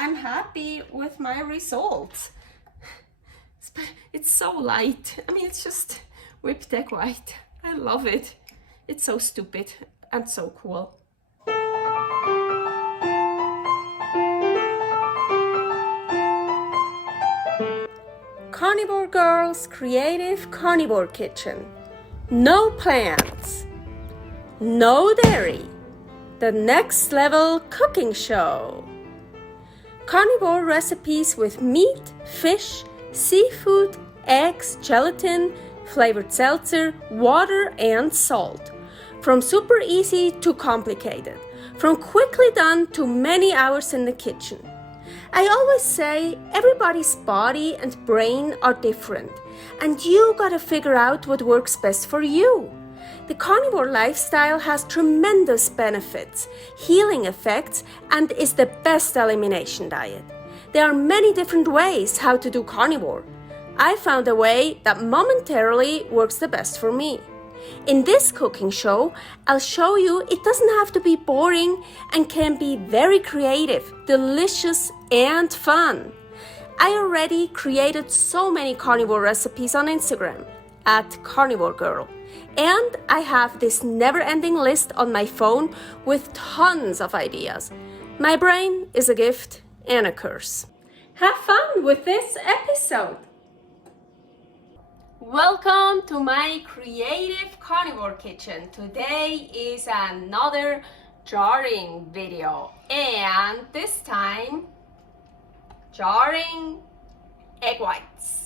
I'm happy with my results. It's so light. I mean, it's just whipped egg white. I love it. It's so stupid and so cool. Carnivore Girl's Creative Carnivore Kitchen. No plants, no dairy, the next level cooking show. Carnivore recipes with meat, fish, seafood, eggs, gelatin, flavored seltzer, water, and salt. From super easy to complicated, from quickly done to many hours in the kitchen. I always say everybody's body and brain are different, and you gotta figure out what works best for you. The carnivore lifestyle has tremendous benefits, healing effects, and is the best elimination diet. There are many different ways how to do carnivore. I found a way that momentarily works the best for me. In this cooking show, I'll show you it doesn't have to be boring and can be very creative, delicious, and fun. I already created so many carnivore recipes on Instagram at karnivorgirl, and I have this never-ending list on my phone with tons of ideas. My brain is a gift and a curse. Have fun with this episode! Welcome to my creative carnivore kitchen. Today is another jarring video, and this time jarring egg whites.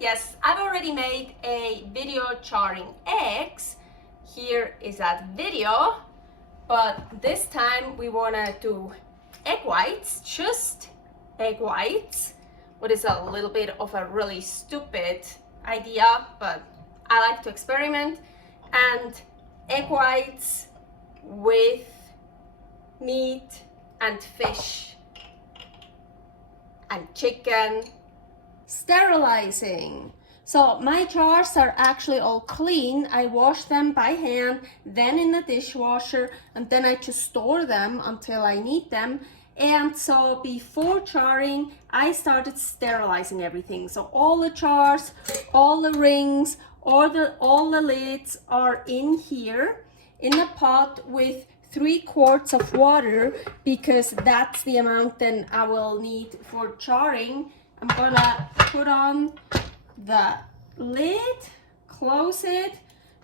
Yes, I've already made a video jarring eggs. Here is that video, but this time we want to do egg whites, just egg whites. What is a little bit of a really stupid idea, but I like to experiment. And egg whites with meat and fish and chicken. Sterilizing. So my jars are actually all clean. I wash them by hand, then in the dishwasher, and then I just store them until I need them. And so before jarring, I started sterilizing everything. So all the jars, all the rings, all the lids are in here in a pot with 3 quarts of water, because that's the amount then I will need for jarring. I'm gonna put on the lid, close it,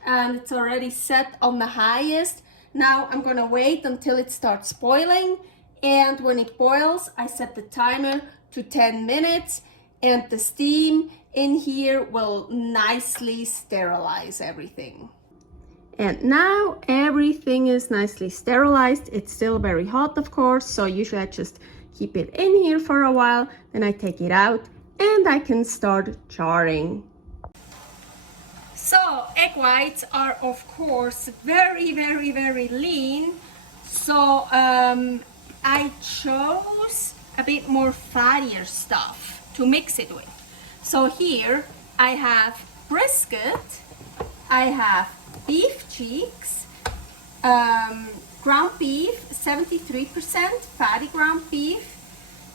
and it's already set on the highest. Now I'm gonna wait until it starts boiling. And when it boils, I set the timer to 10 minutes, and the steam in here will nicely sterilize everything. And now everything is nicely sterilized. It's still very hot, of course, so usually I just keep it in here for a while, then I take it out and I can start jarring. So egg whites are of course very lean, so I chose a bit more fattier stuff to mix it with. So here I have brisket, I have beef cheeks, ground beef, 73% fatty ground beef,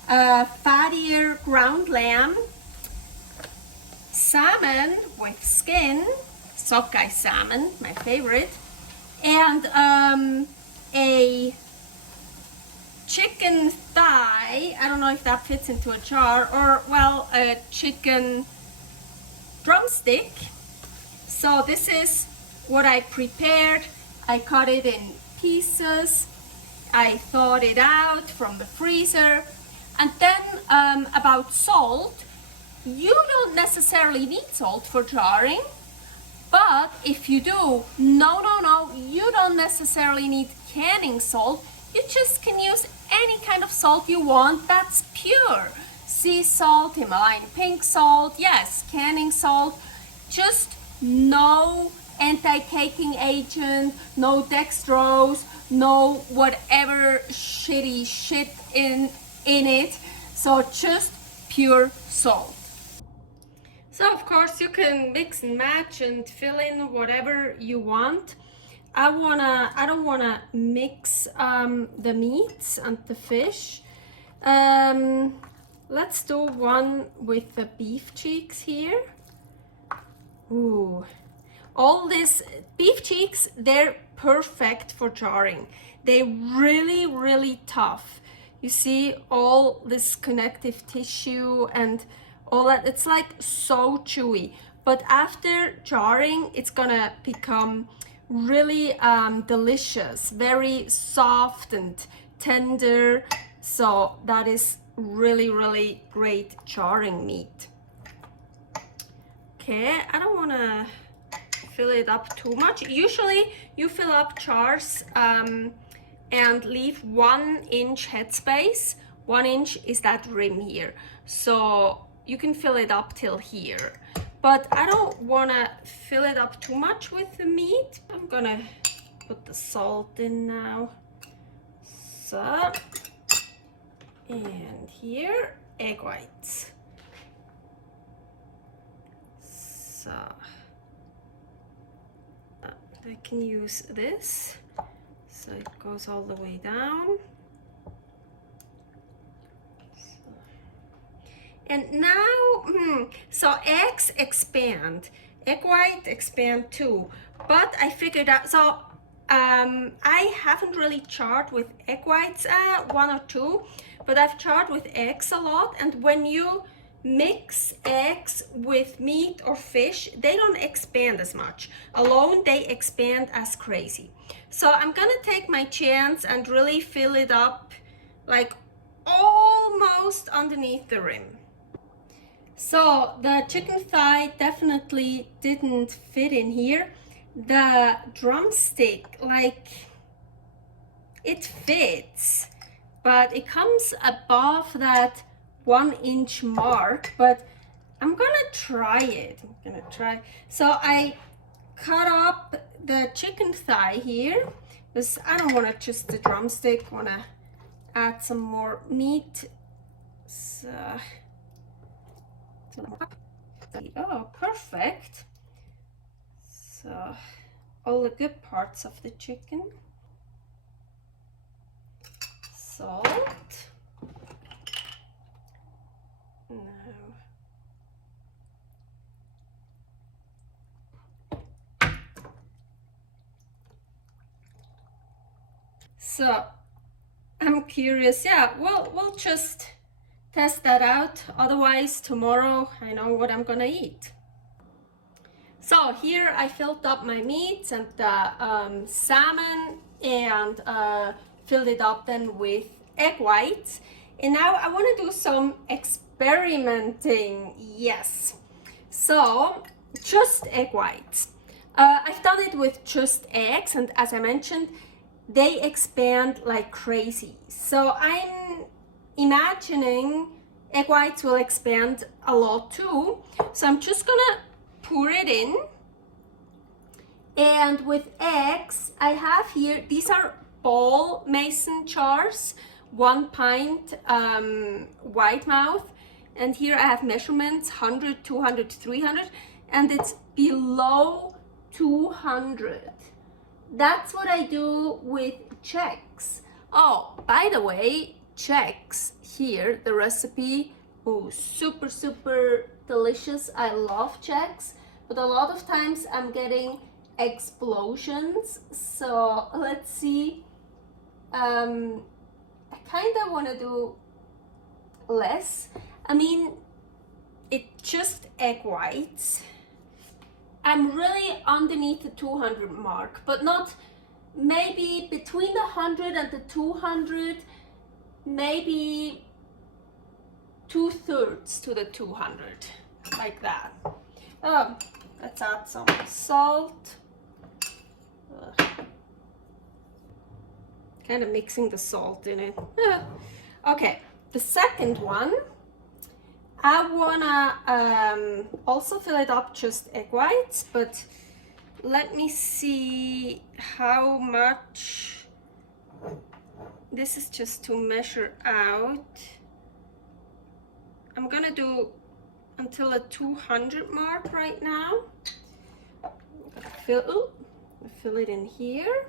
fattier ground lamb, salmon with skin, sockeye salmon, my favorite, and a chicken thigh. I don't know if that fits into a jar, or well, a chicken drumstick. So this is what I prepared. I cut it in pieces. I thawed it out from the freezer. And then about salt, you don't necessarily need salt for jarring, but if you do, no, you don't necessarily need canning salt. You just can use any kind of salt you want that's pure. Sea salt, Himalayan pink salt, yes, canning salt. Just no anti-caking agent, no dextrose, no whatever shitty shit in it. So just pure salt. So of course you can mix and match and fill in whatever you want. I don't wanna mix the meats and the fish, Let's do one with the beef cheeks here. Ooh, all these beef cheeks, they're perfect for jarring. They're really, really tough. You see all this connective tissue and all that. It's like so chewy. But after jarring, it's gonna become really delicious, very soft and tender. So that is really, really great jarring meat. Okay, I don't want to fill it up too much. Usually you fill up jars and leave 1 inch headspace. 1 inch is that rim here. So you can fill it up till here. But I don't want to fill it up too much with the meat. I'm gonna put the salt in now. So, and here, egg whites. So I can use this so it goes all the way down. And now so eggs expand, egg white expand too, but I figured out, so I haven't really charred with egg whites, 1 or 2, but I've charred with eggs a lot. And when you mix eggs with meat or fish, they don't expand as much. Alone, they expand as crazy. So I'm gonna take my chance and really fill it up like almost underneath the rim. So the chicken thigh definitely didn't fit in here. The drumstick, like, it fits, but it comes above that 1 inch mark. But I'm gonna try it. So I cut up the chicken thigh here because I don't want to just the drumstick, want to add some more meat. So, oh, perfect. So all the good parts of the chicken. Salt. Now so I'm curious. Yeah, we'll just test that out. Otherwise, tomorrow I know what I'm gonna eat. So here I filled up my meats and the salmon and filled it up then with egg whites. And now I want to do some experimenting. Yes. So just egg whites. I've done it with just eggs, and as I mentioned, they expand like crazy. So I'm imagining egg whites will expand a lot too. So I'm just gonna pour it in. And with eggs, I have here, these are ball mason jars, 1 pint wide mouth. And here I have measurements 100, 200, 300, and it's below 200. That's what I do with Chex. Oh, by the way, Chex here, the recipe, oh, super, super delicious. I love Chex, but a lot of times I'm getting explosions. So let's see. I kind of want to do less. I mean, it's just egg whites. I'm really underneath the 200 mark, but not, maybe between the 100 and the 200, maybe 2/3 to the 200, like that. Oh, let's add some salt. Kind of mixing the salt in it. Okay, the second one, I wanna also fill it up just egg whites, but let me see how much. This is just to measure out. I'm gonna do until a 200 mark right now. Fill it in here.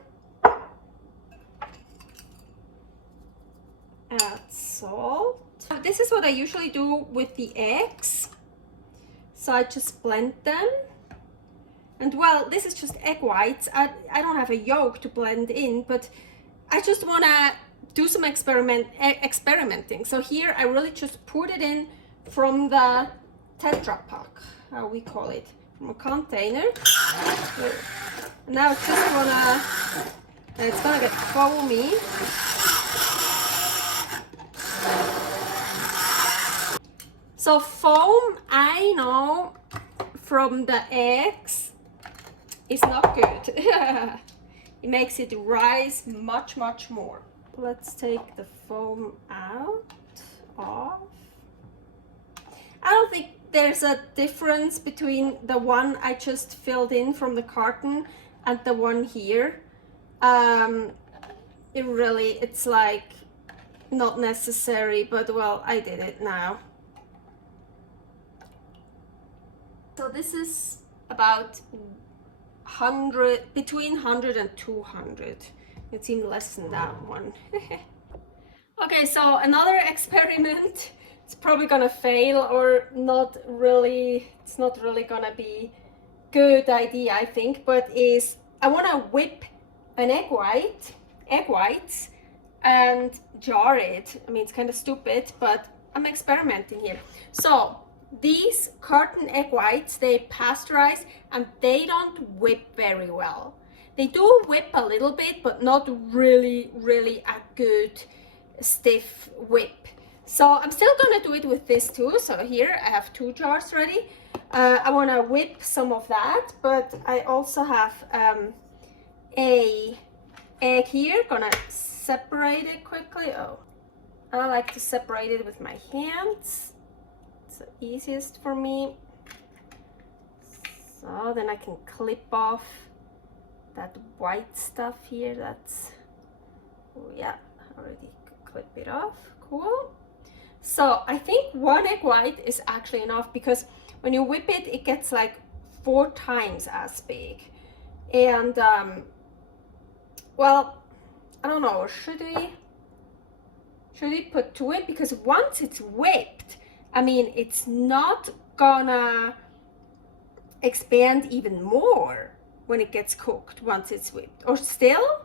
add salt. This is what I usually do with the eggs. So I just blend them. And well, this is just egg whites. I don't have a yolk to blend in, but I just want to do some experimenting. So here I really just poured it in from the Tetra Pak, how we call it, from a container. Now it's just it's gonna get foamy. So foam, I know from the eggs, is not good. It makes it rise much more. Let's take the foam off. I don't think there's a difference between the one I just filled in from the carton and the one here. It's like not necessary, but well, I did it now. So this is about between 100 and 200. It seemed less than that one. Okay, so another experiment. It's probably gonna fail or not really. It's not really gonna be good idea, I think. But I want to whip an egg whites, and jar it. I mean, it's kind of stupid, but I'm experimenting here. So these carton egg whites, they pasteurize and they don't whip very well. They do whip a little bit, but not really a good stiff whip. So I'm still gonna do it with this too. So here I have 2 jars ready. I want to whip some of that, but I also have a egg here. Gonna separate it quickly. Oh, I like to separate it with my hands. It's the easiest for me. So then I can clip off that white stuff here. That's, oh yeah, already clip it off. Cool. So I think 1 egg white is actually enough, because when you whip it, it gets like 4 times as big. And well, I don't know, should we put 2 in? Because once it's whipped, I mean, it's not gonna expand even more when it gets cooked once it's whipped. Or still?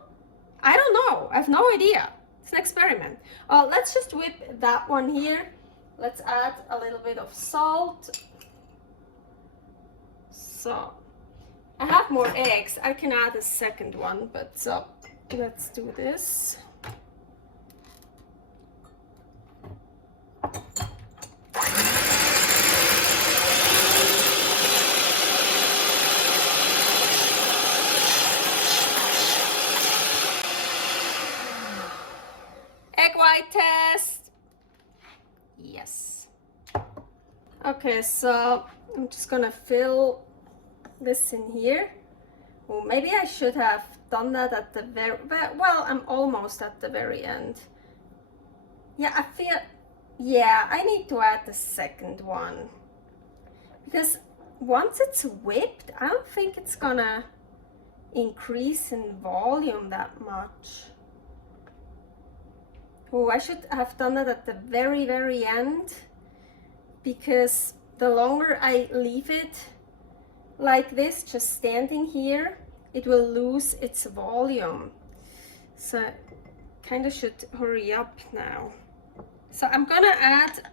I don't know. I have no idea. It's an experiment. Let's just whip that one here. Let's add a little bit of salt. So I have more eggs. I can add a second one, but so let's do this. Egg white test. Yes. Okay, so I'm just gonna fill this in here. Well, maybe I should have done that at the very, well, I'm almost at the very end. Yeah, I feel, yeah, I need to add the second one, because once it's whipped, I don't think it's gonna increase in volume that much. Oh, I should have done that at the very, very end, because the longer I leave it like this, just standing here, it will lose its volume. So kind of should hurry up now. So I'm gonna add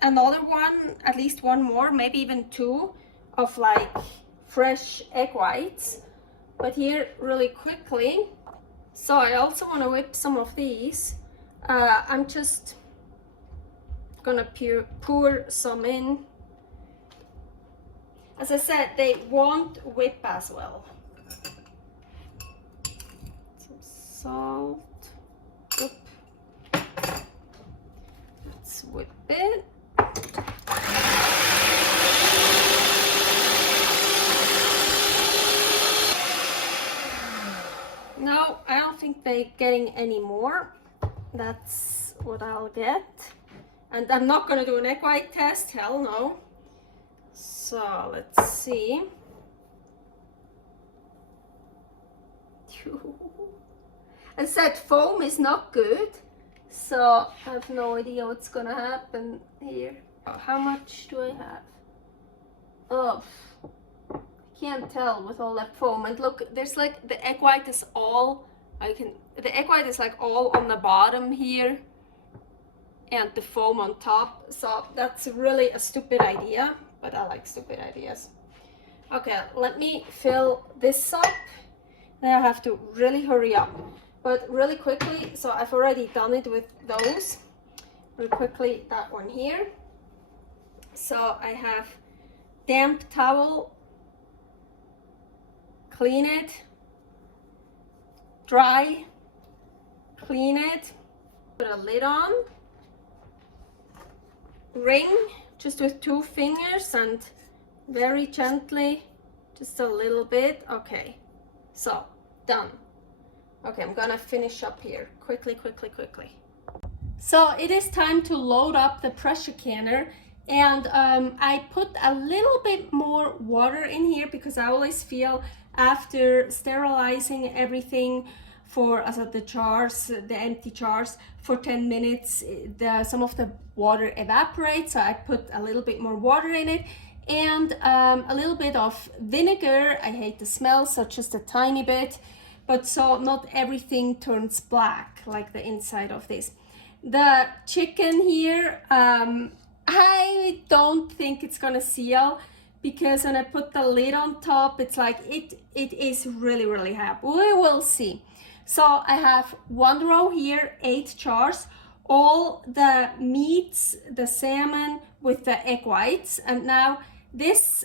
another one, at least one more, maybe even 2 of like fresh egg whites. But here really quickly, so I also want to whip some of these. I'm just gonna pour some in. As I said, they won't whip as well. Some salt. Oop. Let's whip it. No, I don't think they're getting any more. That's what I'll get. And I'm not gonna do an egg white test, hell no. So let's see. I said foam is not good, So I have no idea what's gonna happen here. How much do I have? Oh, I can't tell with all that foam. And look, there's like the egg white is all, the egg white is like all on the bottom here and the foam on top. So that's really a stupid idea, but I like stupid ideas. Okay, let me fill this up. Now I have to really hurry up, but really quickly. So I've already done it with those. Really quickly, that one here. So I have damp towel, clean it, dry, clean it, put a lid on, ring just with 2 fingers and very gently, just a little bit. Okay, so done. Okay, I'm gonna finish up here quickly. So it is time to load up the pressure canner, and I put a little bit more water in here because I always feel after sterilizing everything for the jars, the empty jars, for 10 minutes, some of the water evaporates. So I put a little bit more water in it, and a little bit of vinegar. I hate the smell, so just a tiny bit, but so not everything turns black like the inside of this. The chicken here, I don't think it's gonna seal, because when I put the lid on top, it's like it is really hot. We will see. So I have 1 row here, 8 jars, all the meats, the salmon with the egg whites. And now this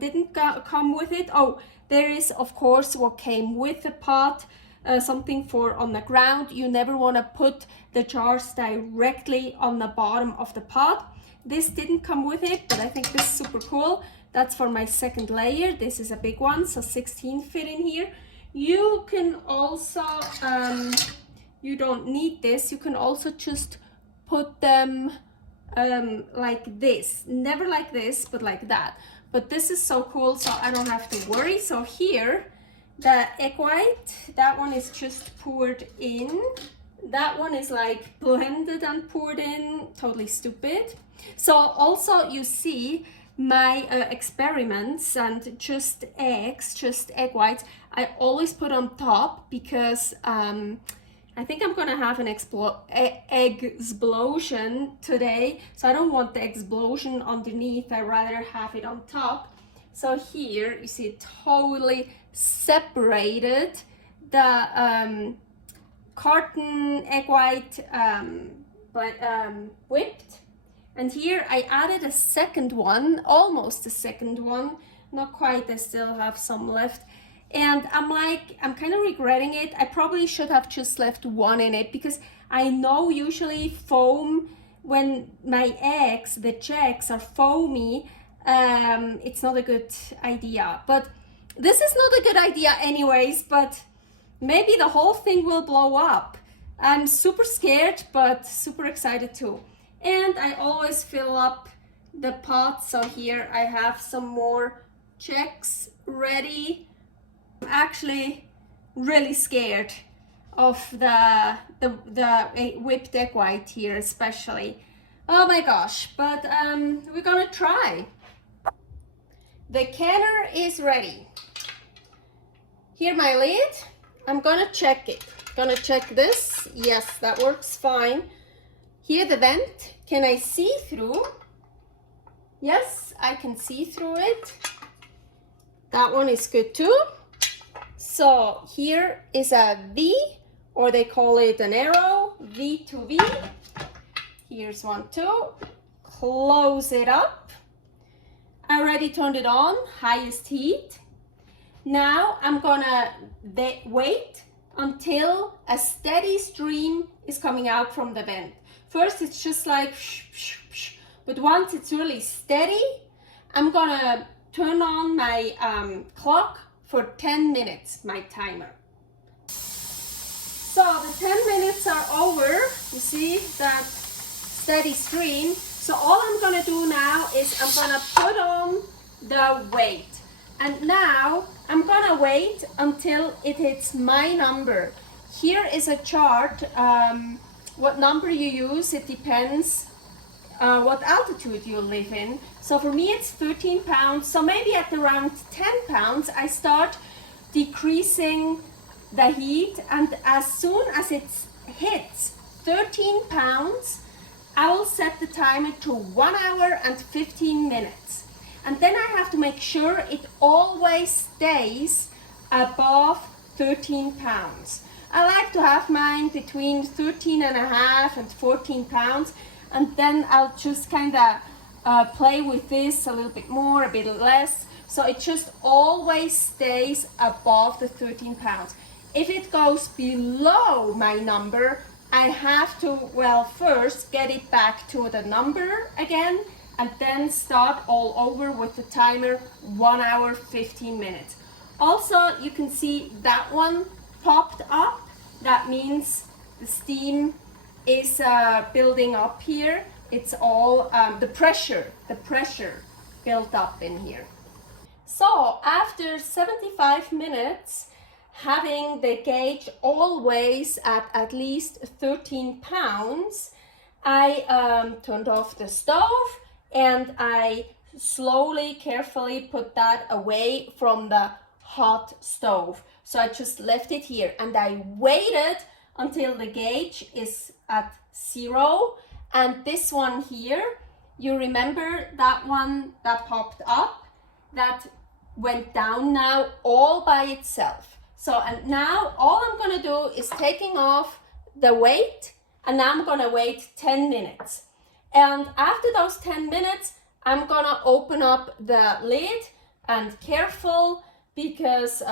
didn't come with it. Oh, there is of course what came with the pot, something for on the ground. You never want to put the jars directly on the bottom of the pot. This didn't come with it, but I think this is super cool. That's for my second layer. This is a big one, so 16 fit in here. You can also, you don't need this. You can also just put them like this. Never like this, but like that. But this is so cool, so I don't have to worry. So here, the egg white, that one is just poured in. That one is like blended and poured in. Totally stupid. So also you see my experiments and just eggs, just egg whites, I always put on top because I think I'm gonna have an egg explosion today, so I don't want the explosion underneath. I rather have it on top. So here you see totally separated the carton egg white whipped. And here I added a second one, almost a second one, not quite, I still have some left. And I'm kind of regretting it. I probably should have just left one in it, because I know usually foam, when my eggs, the checks are foamy, it's not a good idea. But this is not a good idea anyways, but maybe the whole thing will blow up. I'm super scared, but super excited too. And I always fill up the pot, so here I have some more checks ready. I'm actually really scared of the whipped egg white here especially. Oh my gosh, but we're gonna try. The canner is ready. Here my lid, I'm gonna check it. Gonna check this, yes, that works fine. Here the vent, can I see through? Yes, I can see through it. That one is good too. So here is a V, or they call it an arrow, V to V. Here's one too. Close it up. I already turned it on, highest heat. Now I'm gonna wait until a steady stream is coming out from the vent. First it's just like but once it's really steady, I'm gonna turn on my clock for 10 minutes, my timer. So the 10 minutes are over. You see that steady stream. So all I'm gonna do now is I'm gonna put on the weight. And now I'm gonna wait until it hits my number. Here is a chart what number you use, it depends what altitude you live in. So for me it's 13 pounds, so maybe at around 10 pounds I start decreasing the heat, and as soon as it hits 13 pounds I will set the timer to 1 hour and 15 minutes, and then I have to make sure it always stays above 13 pounds. I like to have mine between 13 and a half and 14 pounds, and then I'll just kind of play with this a little bit more, a bit less, so it just always stays above the 13 pounds. If it goes below my number, I have to, well, first get it back to the number again, and then start all over with the timer 1 hour 15 minutes. Also, you can see that one popped up. That means the steam is building up here. It's all the pressure built up in here. So after 75 minutes, having the gauge always at least 13 pounds, I turned off the stove and I slowly, carefully put that away from the hot stove. So I just left it here and I waited until the gauge is at 0. And this one here, you remember that one that popped up, that went down now all by itself. So, and now all I'm gonna do is taking off the weight, and now I'm gonna wait 10 minutes. And after those 10 minutes, I'm gonna open up the lid, and careful, because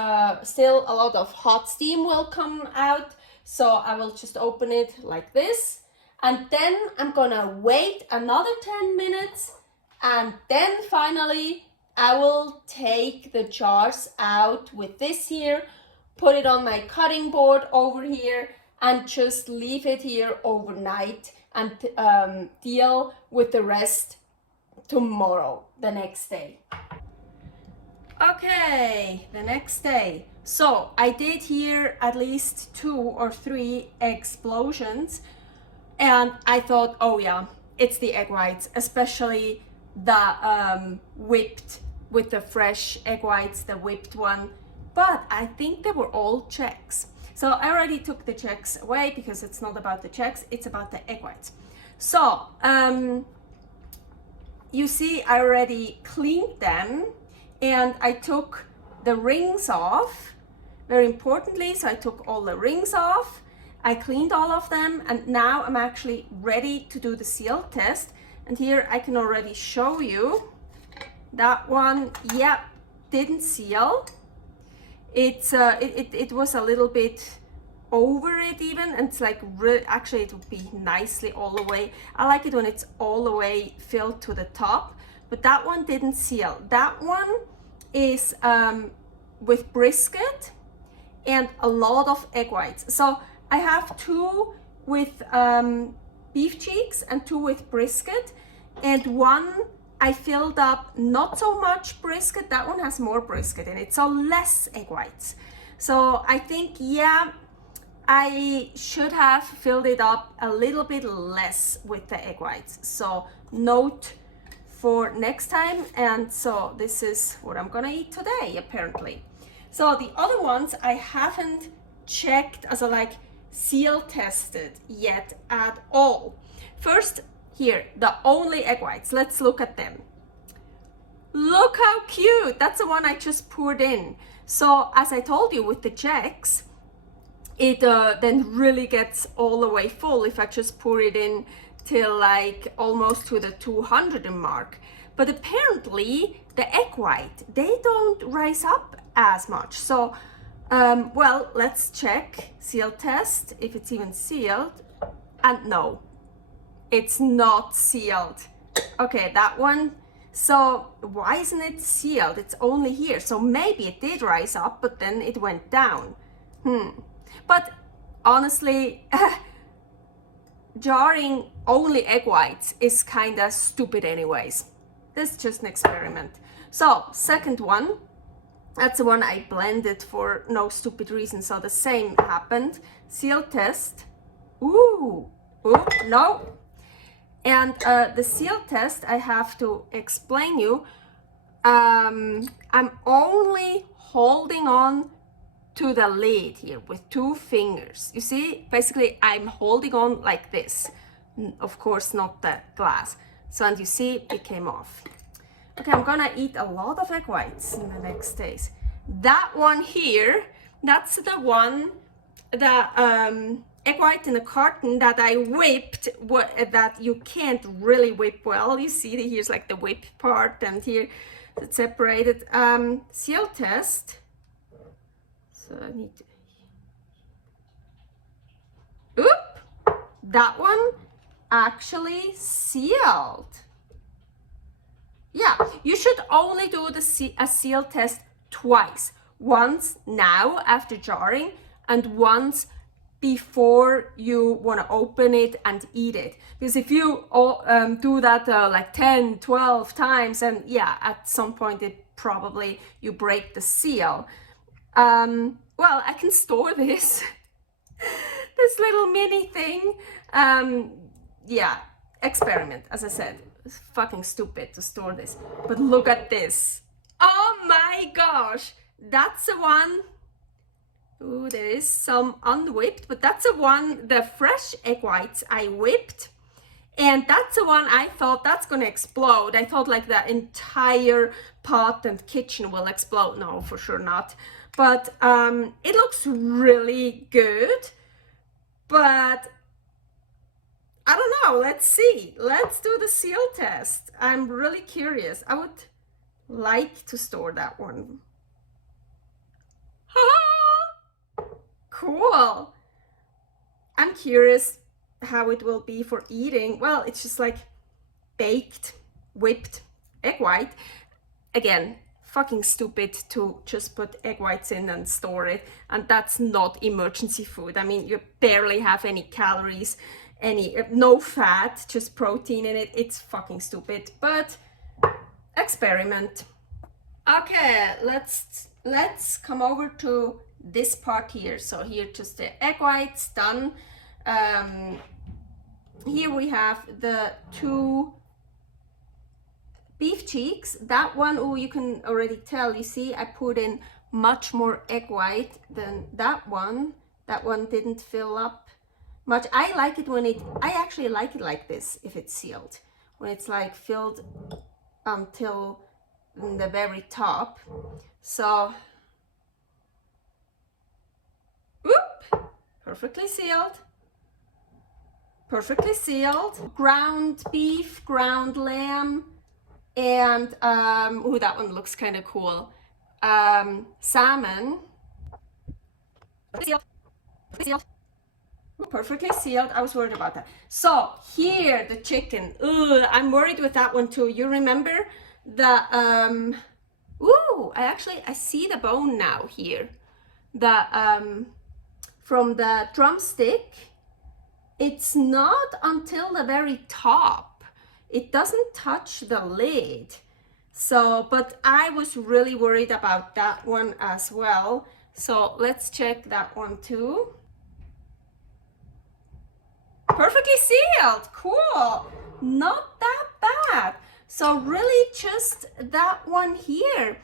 still a lot of hot steam will come out. So I will just open it like this, and then I'm gonna wait another 10 minutes, and then finally I will take the jars out with this here, put it on my cutting board over here, and just leave it here overnight and deal with the rest tomorrow, the next day. Okay, the next day. So I did here at least 2 or 3 explosions, and I thought, oh yeah, it's the egg whites, especially the whipped, with the fresh egg whites, the whipped one. But I think they were all checks. So I already took the checks away because it's not about the checks, it's about the egg whites. So you see, I already cleaned them and I took the rings off, very importantly. So I took all the rings off, I cleaned all of them, and now I'm actually ready to do the seal test. And here I can already show you that one, yeah, didn't seal. It was a little bit over it even, and it's like actually it would be nicely all the way. I like it when it's all the way filled to the top, but that one didn't seal. That one is with brisket and a lot of egg whites. So I have 2 with beef cheeks and 2 with brisket, and one I filled up not so much brisket. That one has more brisket in it, so less egg whites. So I think, yeah, I should have filled it up a little bit less with the egg whites. So note for next time. And so this is what I'm gonna eat today, apparently. So the other ones I haven't checked as a like seal tested yet at all. First, here, the only egg whites. Let's look at them. Look how cute. That's the one I just poured in. So as I told you with the checks, it then really gets all the way full if I just pour it in till like almost to the 200 mark. But apparently the egg white, they don't rise up as much. So, well, let's check seal test if it's even sealed. And no, it's not sealed. Okay, that one. So why isn't it sealed? It's only here. So maybe it did rise up, but then it went down. But honestly, jarring only egg whites is kind of stupid anyways. This is just an experiment. So second one, that's the one I blended for no stupid reason. So the same happened. Seal test. Ooh, Oh, no. And the seal test, I have to explain you. I'm only holding on to the lid here with 2 fingers. You see, basically I'm holding on like this. Of course, not the glass. So, and you see, it came off. Okay, I'm gonna eat a lot of egg whites in the next days. That one here, that's the one, the egg white in a carton that I whipped, that you can't really whip well. You see, here's like the whip part, and here it's separated. Seal test. So I need to, oop, that one actually sealed. Yeah, you should only do a seal test twice. Once now after jarring, and once before you want to open it and eat it. Because if you do that like 10, 12 times, and yeah, at some point it probably you break the seal. Well, I can store this. This little mini thing. Yeah, experiment, as I said. It's fucking stupid to store this. But look at this. Oh my gosh. That's the one. Ooh, there is some unwhipped, but that's the one, the fresh egg whites I whipped. And that's the one I thought that's gonna explode. I thought like the entire pot and kitchen will explode. No, for sure not. But it looks really good. But I don't know, let's see. Let's do the seal test. I'm really curious. I would like to store that one. Cool. I'm curious how it will be for eating. Well, it's just like baked, whipped egg white. Again, fucking stupid to just put egg whites in and store it. And that's not emergency food. I mean, you barely have any calories, no fat, just protein in it. It's fucking stupid, but experiment. Okay, let's come over to this part here. So here just the egg whites done. Here we have the 2 beef cheeks. That one, oh, you can already tell, you see I put in much more egg white than that one. That one didn't fill up much. I like it when I actually like it like this, if it's sealed, when it's like filled until the very top. So, whoop, perfectly sealed. Perfectly sealed. Ground beef, ground lamb, and oh, that one looks kind of cool. Salmon. Sealed. Sealed. Perfectly sealed. I was worried about that. So here, the chicken. Ugh, I'm worried with that one too. You remember the ooh, I see the bone now here. The from the drumstick. It's not until the very top. It doesn't touch the lid. So, but I was really worried about that one as well. So let's check that one too. Perfectly sealed. Cool. Not that bad. So really just that one here.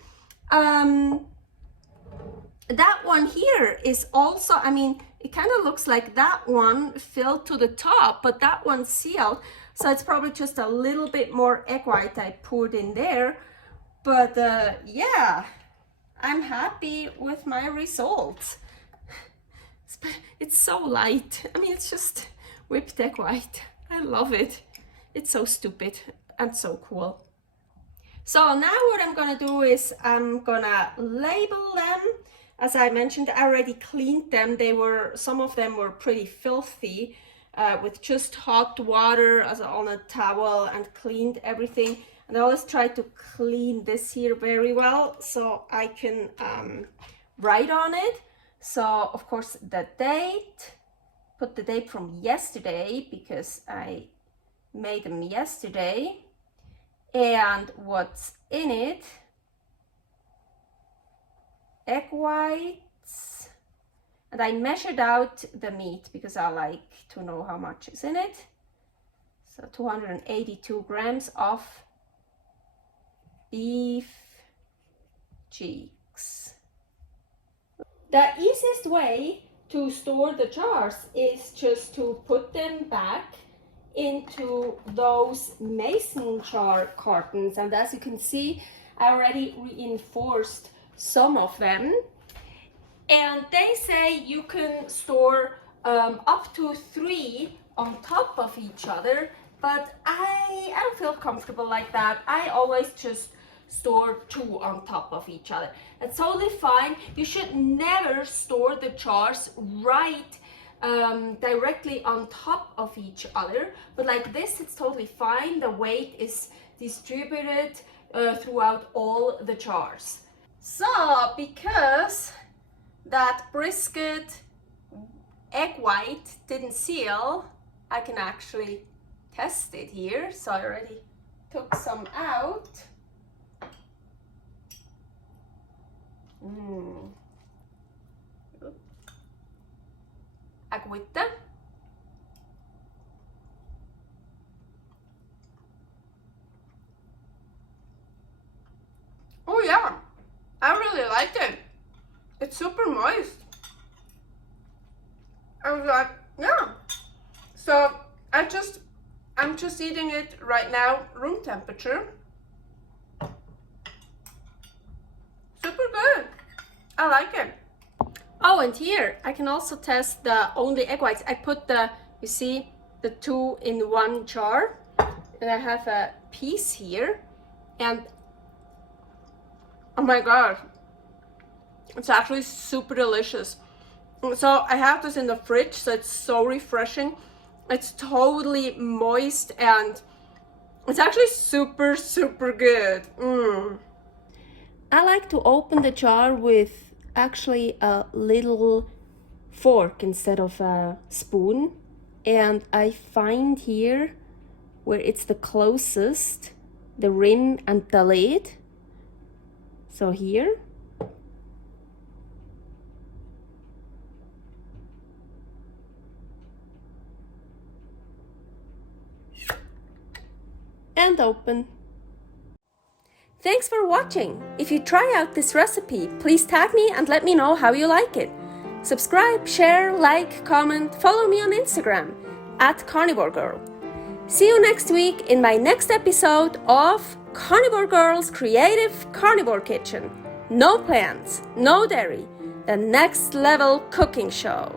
That one here is also, I mean, it kind of looks like that one filled to the top, but that one's sealed. So it's probably just a little bit more egg white I poured in there. But yeah, I'm happy with my results. It's so light. I mean, it's just whipped egg white. I love it. It's so stupid and so cool. So now what I'm gonna do is I'm gonna label them. As I mentioned, I already cleaned them. Some of them were pretty filthy with just hot water on a towel, and cleaned everything. And I always try to clean this here very well so I can write on it. So of course the date, put the date from yesterday because I made them yesterday, and what's in it. Egg whites, And I measured out the meat because I like to know how much is in it. So 282 grams of beef cheeks. The easiest way to store the jars is just to put them back into those mason jar cartons. And as you can see, I already reinforced some of them. And they say you can store up to 3 on top of each other, but I don't feel comfortable like that. I always just store 2 on top of each other. That's totally fine. You should never store the jars right directly on top of each other, but like this, it's totally fine. The weight is distributed throughout all the jars. So, because that brisket egg white didn't seal, I can actually test it here. So I already took some out. Eiweisse. Oh yeah, I really like it. It's super moist. I was like, yeah. So I'm just eating it right now, room temperature. Super good. I like it. Oh, and here I can also test the only egg whites. I put you see, the 2 in 1 jar, and I have a piece here, and oh my god, it's actually super delicious. So I have this in the fridge, so it's so refreshing. It's totally moist and it's actually super, super good. I like to open the jar with actually a little fork instead of a spoon. And I find here where it's the closest, the rim and the lid. So here. And open. Thanks for watching. If you try out this recipe, please tag me and let me know how you like it. Subscribe, share, like, comment, follow me on Instagram @karnivorgirl. See you next week in my next episode of Carnivore Girl's Creative Carnivore Kitchen. No plants, no dairy, the next level cooking show.